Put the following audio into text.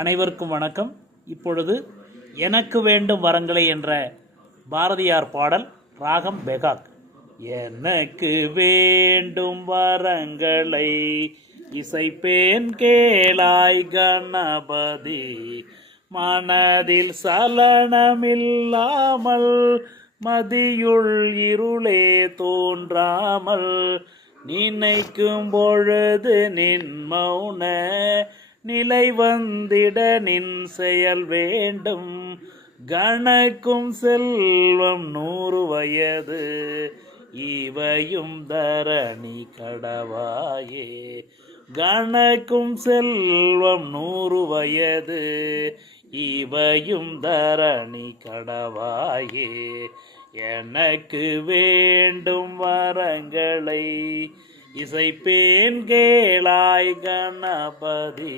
அனைவருக்கும் வணக்கம். இப்பொழுது எனக்கு வேண்டும் வரங்களை என்ற பாரதியார் பாடல், ராகம் பெகாக். எனக்கு வேண்டும் வரங்களை இசைப்பேன் கேளாய் கணபதி, மனதில் சலனமில்லாமல் மதியுள் இருளே தோன்றாமல், நினைக்கும் பொழுது நின் மௌன நிலை வந்திட நின் செயல் வேண்டும். கணக்கும் செல்வம் 100 வயது இவையும் தரணி கடவாயே. கணக்கும் செல்வம் 100 வயது இவையும் தரணி கடவாயே. எனக்கு வேண்டும் வரங்களை இசைப்பேன் கேளாய் கணபதி.